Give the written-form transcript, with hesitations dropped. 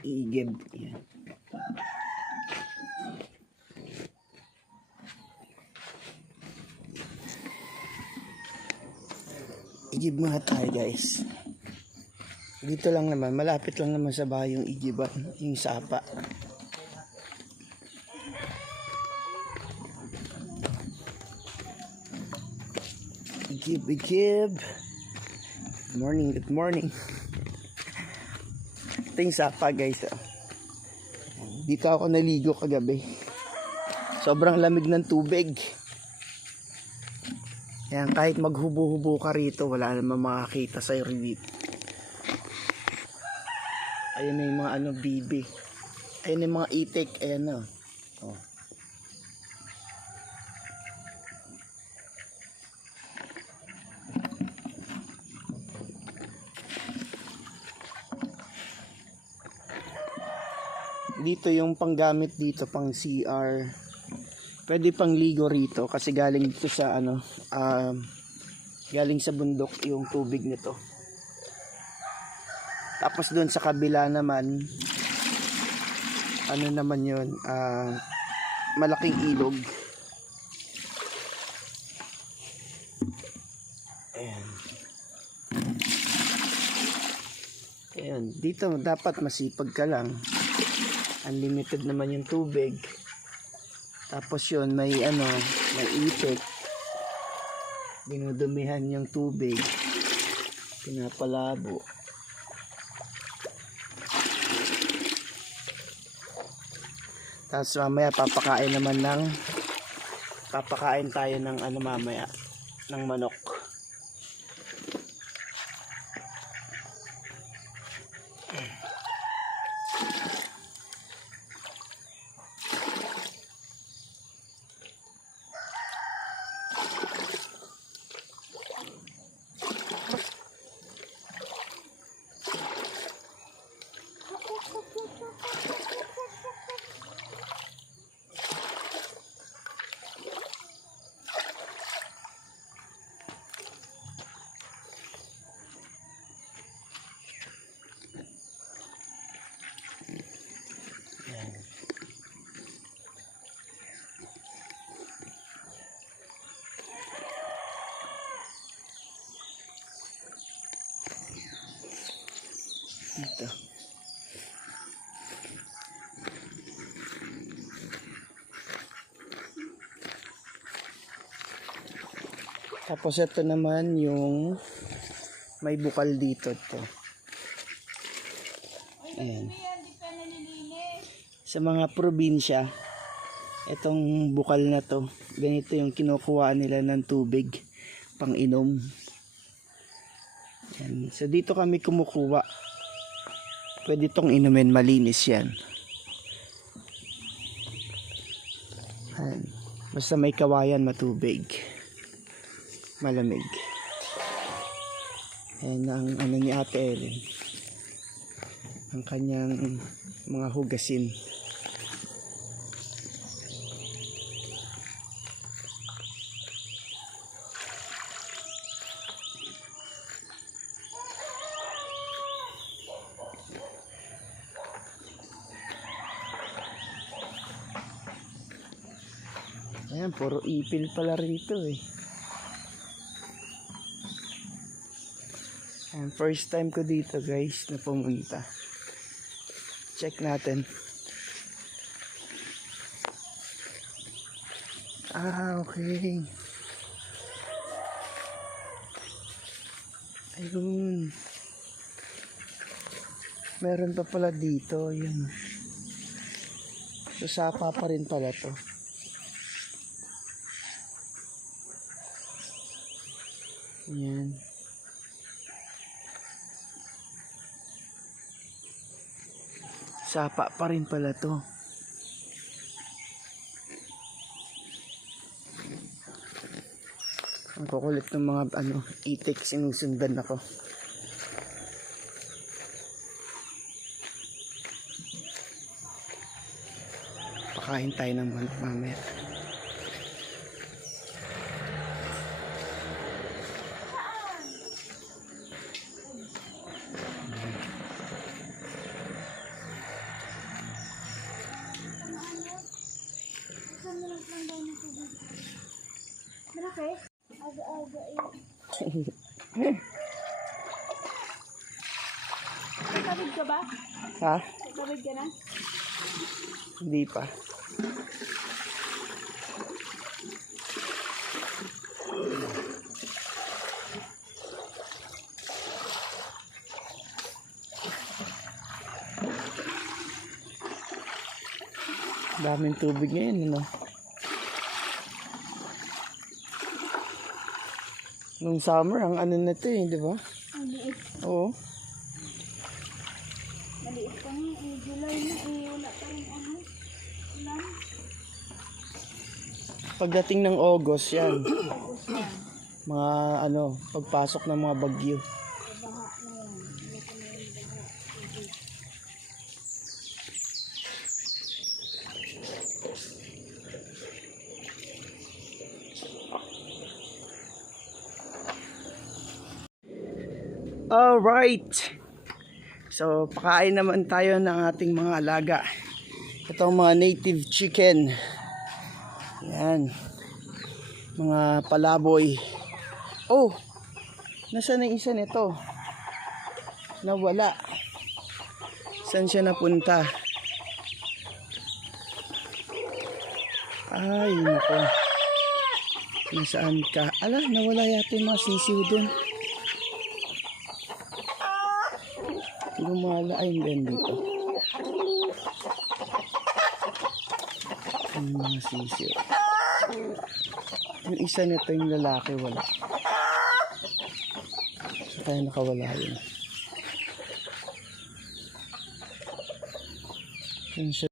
Igib. Yan. Igib muna tayo guys. Dito lang naman, malapit lang naman sa bahay yung igiban, yung sapa. Igib, igib. Good morning, good morning. Ito yung sapa guys. Dito ako naligo kagabi. Sobrang lamig ng tubig. Yan, kahit maghubo-hubo ka rito, wala naman makakita sa dito. Ayan na yung mga bibi. Ayan na yung mga itik. Ayan na. Oh. Dito yung panggamit dito, pang CR. Pwede pang ligo rito kasi galing dito sa galing sa bundok yung tubig nito. Tapos doon sa kabila naman, ano naman yun, malaking ilog. Ayan. Ayan. Dito dapat masipag ka lang. Unlimited naman yung tubig. Tapos yun, may itik. Dinudumihan yung tubig. Pinapalabo. Tapos mamaya papakain tayo ng mamaya ng manok. Dito. Tapos ito naman yung may bukal dito to. Ayan. Sa mga probinsya, itong bukal na to, ganito yung kinukuha nila ng tubig pang inom. Ayan. So dito kami kumukuha. Pwede itong inumin, malinis yan. Ayan. Basta may kawayan, matubig, malamig. Ayan ang ni Ate Ellen, ang kanyang mga hugasin. Ayan, puro ipil pala rito eh. Ayan, first time ko dito guys na pumunta. Check natin. Okay. Ayun. Meron pa pala dito. Yun. So, sapa pa rin pala to. Yan. Sapa pa rin pala to. Ang kukulit ng mga itik, sinusundan ako. Pakain tayo ng manok mamaya. Nagkabig ka ba? Ha? Nagkabig ka na? Hindi pa. Daming tubig ngayon, ano? Nung summer, ang ano na to eh, di ba? Ang liit. Oo. Maliit pa nga. July na eh. Wala pa rin ano. Ulan. Pagdating ng August, yan. Tapos na. Mga ano, pagpasok ng mga bagyo. Baha na yan. Wala pa na yung baha. Alright. So, pakain naman tayo ng ating mga alaga. Itong mga native chicken. Yan. Mga palaboy. Oh! Nasaan na isa nito? Nawala. Saan siya napunta? Ay, nako. Nasaan ka? Ala, nawala yata yung mga sisiw dun. Lumala ay hindi dito. Ang mga sisiw. Yung isa nito yung lalaki wala. So tayo nakawala yun. Yun siya.